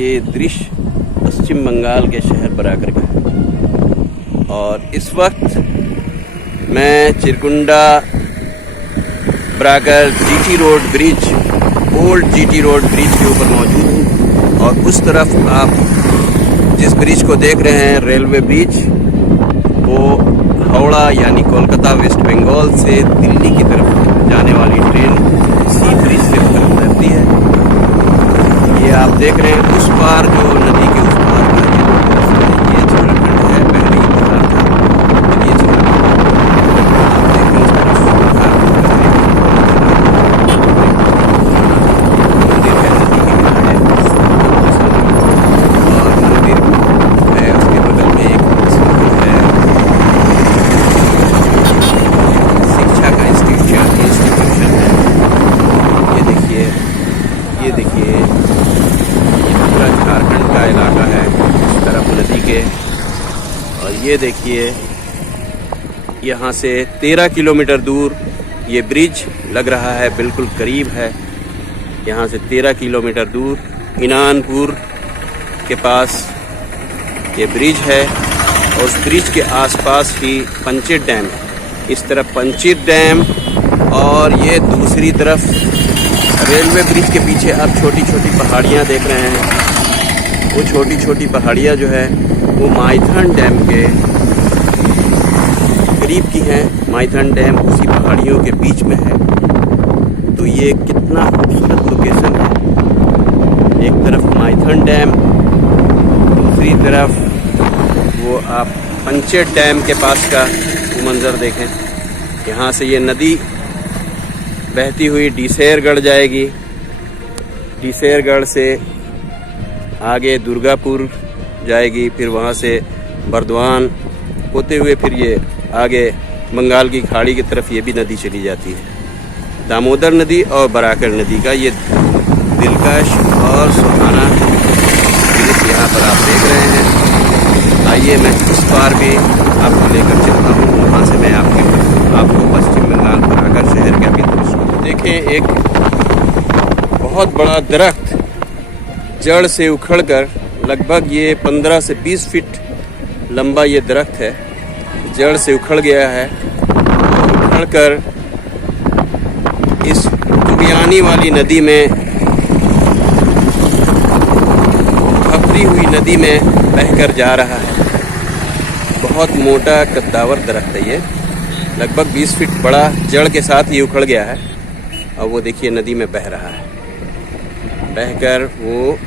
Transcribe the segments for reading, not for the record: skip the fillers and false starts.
ये दृश्य पश्चिम बंगाल के शहर बराकर का है और इस वक्त मैं Chirkunda Barakar GT road bridge, old GT road bridge के ऊपर मौजूद हूँ और उस तरफ आप जिस ब्रिज को देख रहे हैं रेलवे ब्रिज, वो हावड़ा यानी कोलकाता वेस्ट बंगाल से दिल्ली की तरफ जाने वाली ट्रेन सी ब्रिज से उतर रहती है। ये आप देख रहे हैं उस पार जो नदी के उस पार का ये झारखंड है, पहले ही बिहार था और ये झारखंड आप देख रहे हैं उस तरफ मंदिर है, नदी के किनारे और मंदिर है, उसके बगल में एक स्कूल है, शिक्षा का इंस्टीट्यूशन है। ये देखिए पूरा झारखंड का इलाका है इस तरफ नदी के। और ये देखिए यहाँ से 13 किलोमीटर दूर ये ब्रिज लग रहा है, बिल्कुल करीब है। यहाँ से 13 किलोमीटर दूर इनानपुर के पास ये ब्रिज है और उस ब्रिज के आसपास ही पंचित डैम है। इस तरफ पंचित डैम और ये दूसरी तरफ रेलवे ब्रिज के पीछे आप छोटी छोटी पहाड़ियाँ देख रहे हैं। वो छोटी छोटी पहाड़ियाँ जो है वो माइथन डैम के करीब की हैं। माइथन डैम उसी पहाड़ियों के बीच में है। तो ये कितना खूबसूरत लोकेशन है। एक तरफ माइथन डैम, दूसरी तरफ वो आप पंचित डैम के पास का वो मंज़र देखें। यहाँ से ये नदी बहती हुई डीसेरगढ़ जाएगी, डीसेरगढ़ से आगे दुर्गापुर जाएगी, फिर वहाँ से बर्दवान होते हुए फिर ये आगे बंगाल की खाड़ी की तरफ ये भी नदी चली जाती है। दामोदर नदी और बराकर नदी का ये दिलकश और सुहाना दृश्य यहाँ पर आप देख रहे हैं। आइए मैं उस पार भी आपको लेकर चलता हूँ, वहाँ से मैं आपको पश्चिम बंगाल बराकर शहर का भी दृश्य देखें। एक बहुत बड़ा दरख्त जड़ से उखड़कर लगभग ये 15 से 20 फीट लंबा ये दरख्त है, जड़ से उखड़ गया है। उखड़कर इस दुबियानी वाली नदी में, भरी हुई नदी में बहकर जा रहा है। बहुत मोटा कद्दावर दरख्त है ये, लगभग 20 फीट बड़ा, जड़ के साथ ये उखड़ गया है और वो देखिए नदी में बह रहा है। बहकर वो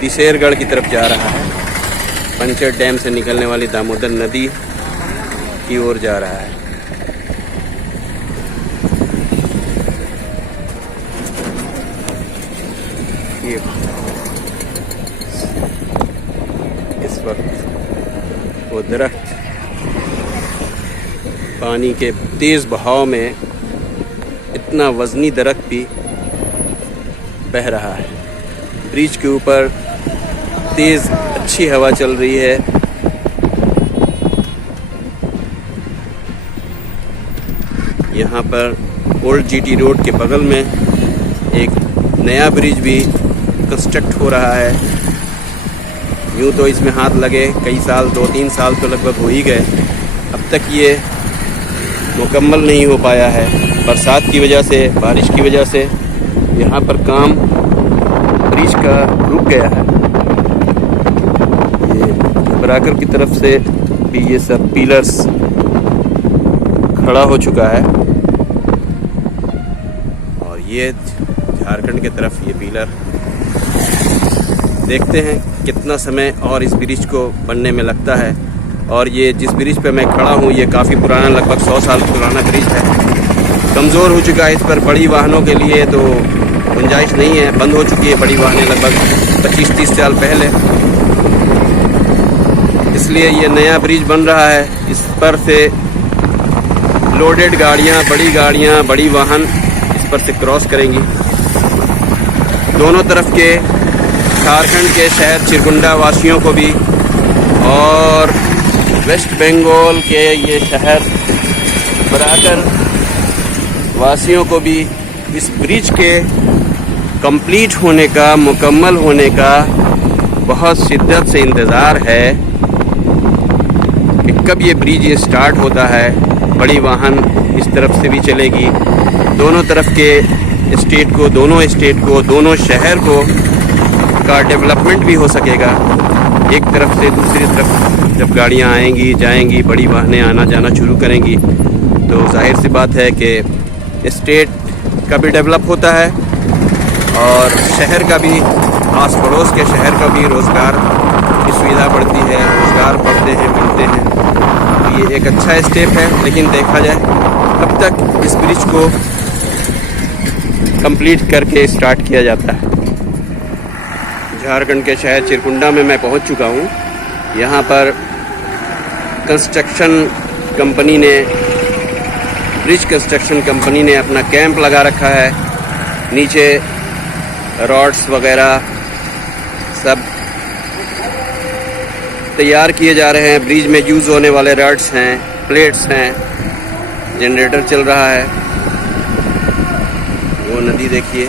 डीसेरगढ़ की तरफ जा रहा है, पंचित डैम से निकलने वाली दामोदर नदी की ओर जा रहा है। ये इस वक्त वो दरख्त पानी के तेज़ बहाव में, इतना वज़नी दरख्त भी बह रहा है। ब्रिज के ऊपर तेज़ अच्छी हवा चल रही है। यहाँ पर ओल्ड जीटी रोड के बगल में एक नया ब्रिज भी कंस्ट्रक्ट हो रहा है। यूँ तो इसमें हाथ लगे कई साल, 2-3 साल तो लगभग हो ही गए, अब तक ये मुकम्मल नहीं हो पाया है। बरसात की वजह से, बारिश की वजह से यहाँ पर काम ब्रिज का रुक गया है। ये बराकर की तरफ से भी ये सब पिलर्स खड़ा हो चुका है और ये झारखंड की तरफ ये पिलर, देखते हैं कितना समय और इस ब्रिज को बनने में लगता है। और ये जिस ब्रिज पे मैं खड़ा हूँ ये काफ़ी पुराना, लगभग 100 साल पुराना ब्रिज है, कमज़ोर हो चुका है। इस पर बड़ी वाहनों के लिए तो गुंजाइश नहीं है, बंद हो चुकी है बड़ी वाहनें लगभग 25-30 साल पहले। इसलिए ये नया ब्रिज बन रहा है, इस पर से लोडेड गाड़ियाँ, बड़ी वाहन इस पर से क्रॉस करेंगी। दोनों तरफ के झारखंड के शहर चिरकुंडा वासियों को भी और वेस्ट बंगाल के ये शहर बराकर वासियों को भी इस ब्रिज के कंप्लीट होने का, मुकम्मल होने का बहुत शिद्दत से इंतज़ार है कि कब ये ब्रिज स्टार्ट होता है। बड़ी वाहन इस तरफ से भी चलेगी, दोनों तरफ के स्टेट को, दोनों शहर को का डेवलपमेंट भी हो सकेगा। एक तरफ से दूसरी तरफ जब गाड़ियाँ आएंगी जाएंगी, बड़ी वाहनें आना जाना शुरू करेंगी, तो जाहिर सी बात है कि स्टेट का भी डेवलप होता है और शहर का भी, आस पड़ोस के शहर का भी रोज़गार की सुविधा बढ़ती है, रोज़गार बढ़ते हैं, मिलते हैं। तो ये एक अच्छा स्टेप है, लेकिन देखा जाए कब तक इस ब्रिज को कंप्लीट करके स्टार्ट किया जाता है। झारखंड के शहर चिरकुंडा में मैं पहुंच चुका हूं। यहां पर ब्रिज कंस्ट्रक्शन कंपनी ने अपना कैंप लगा रखा है। नीचे रॉड्स वगैरह सब तैयार किए जा रहे हैं। ब्रिज में यूज़ होने वाले रॉड्स हैं, प्लेट्स हैं, जनरेटर चल रहा है। वो नदी देखिए,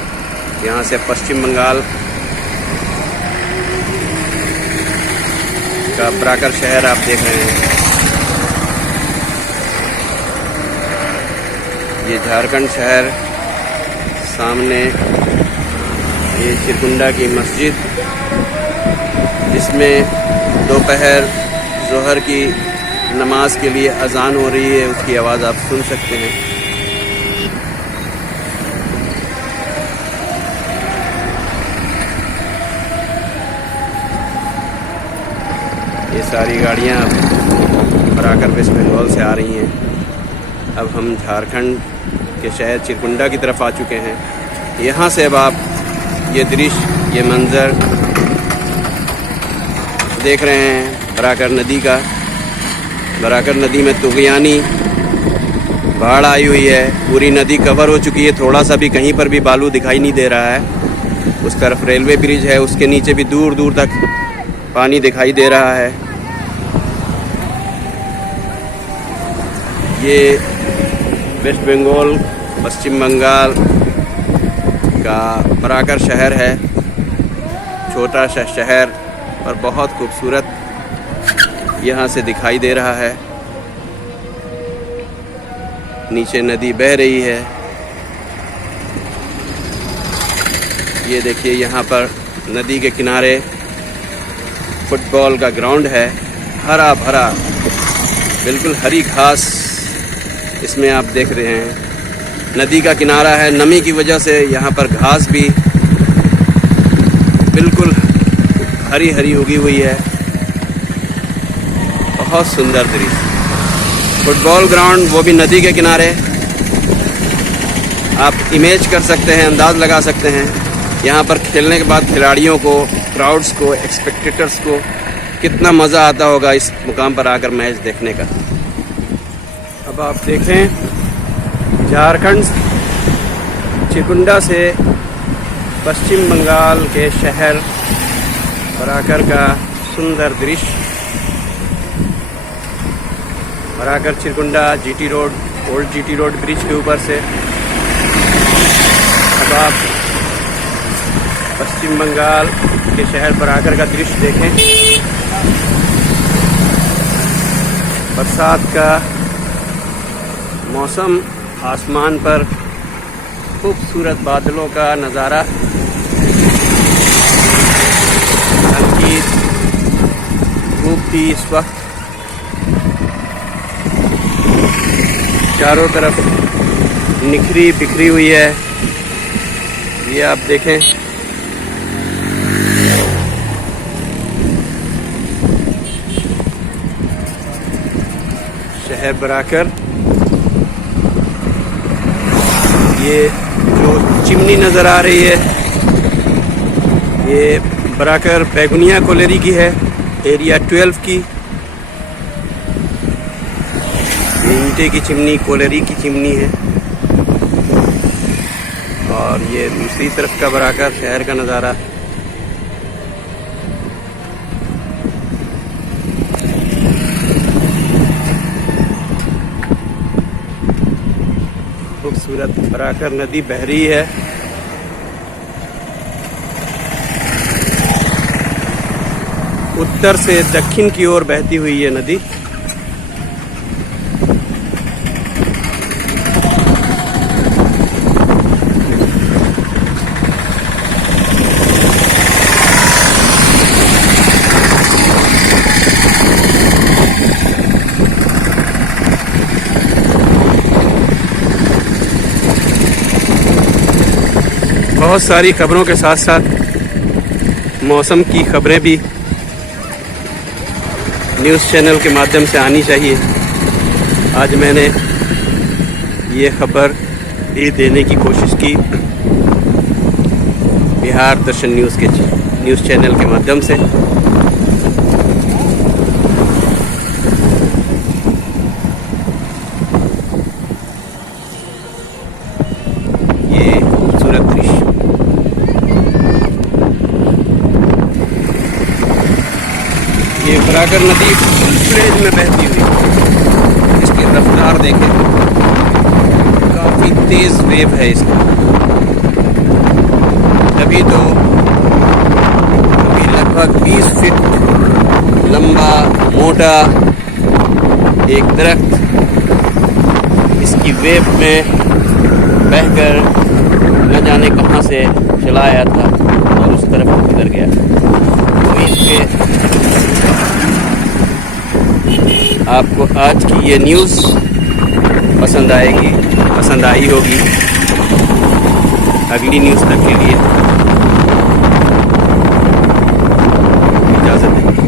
यहाँ से पश्चिम बंगाल का बराकर शहर आप देख रहे हैं। ये झारखंड शहर, सामने ये चिरकुंडा की मस्जिद, जिसमें दोपहर ज़ोहर की नमाज के लिए अजान हो रही है, उसकी आवाज़ आप सुन सकते हैं। ये सारी गाड़ियाँ बराकर वेस्ट बंगाल से आ रही हैं। अब हम झारखंड के शहर चिरकुंडा की तरफ आ चुके हैं। यहाँ से अब आप ये दृश्य, ये मंज़र देख रहे हैं बराकर नदी का। बराकर नदी में तुगयानी बाढ़ आई हुई है, पूरी नदी कवर हो चुकी है, थोड़ा सा भी कहीं पर भी बालू दिखाई नहीं दे रहा है। उस तरफ रेलवे ब्रिज है, उसके नीचे भी दूर दूर तक पानी दिखाई दे रहा है। ये वेस्ट बंगाल, पश्चिम बंगाल का बराकर शहर है। छोटा सा शहर पर बहुत खूबसूरत यहाँ से दिखाई दे रहा है। नीचे नदी बह रही है। ये देखिए, यहाँ पर नदी के किनारे फुटबॉल का ग्राउंड है, हरा भरा, बिल्कुल हरी घास इसमें आप देख रहे हैं। नदी का किनारा है, नमी की वजह से यहाँ पर घास भी बिल्कुल हरी हरी उगी हुई है। बहुत सुंदर दृश्य। फुटबॉल ग्राउंड, वो भी नदी के किनारे। आप इमेज कर सकते हैं, अंदाज़ लगा सकते हैं यहाँ पर खेलने के बाद खिलाड़ियों को, क्राउड्स को, स्पेक्टेटर्स को कितना मज़ा आता होगा इस मुकाम पर आकर मैच देखने का। अब आप देखें झारखंड चिरकुंडा से पश्चिम बंगाल के शहर बराकर का सुंदर दृश्य। Barakar Chirkunda GT road, old GT road bridge के ऊपर से अब आप पश्चिम बंगाल के शहर बराकर का दृश्य देखें। बरसात का मौसम, आसमान पर खूबसूरत बादलों का नज़ारा, हल्की धूप थी इस वक्त, चारों तरफ निखरी बिखरी हुई है। ये आप देखें, शहर बराकर। ये जो चिमनी नज़र आ रही है, ये बराकर बैगुनिया कोलेरी की है, एरिया 12 की। ये ईंटे की चिमनी, कोलेरी की चिमनी है। और ये दूसरी तरफ का बराकर शहर का नज़ारा। खूबसूरत बराकर नदी बह रही है। उत्तर से दक्षिण की ओर बहती हुई ये नदी बहुत सारी खबरों के साथ साथ मौसम की खबरें भी न्यूज़ चैनल के माध्यम से आनी चाहिए। आज मैंने ये खबर भी देने की कोशिश की बिहार दर्शन न्यूज़ चैनल के माध्यम से। ये खूबसूरत दृश्य ये बराकर नदी फुल फ्लेज में बहती हुई, इसकी रफ्तार देखें, काफ़ी तेज़ वेव है इसका। तभी तो अभी लगभग 20 फीट लंबा मोटा एक दरख्त इसकी वेव में बहकर न जाने कहाँ से चला आया था और उस तरफ गुजर गया। तो इसके आपको आज की ये न्यूज़ पसंद आई होगी। अगली न्यूज़ तक के लिए इजाज़त है।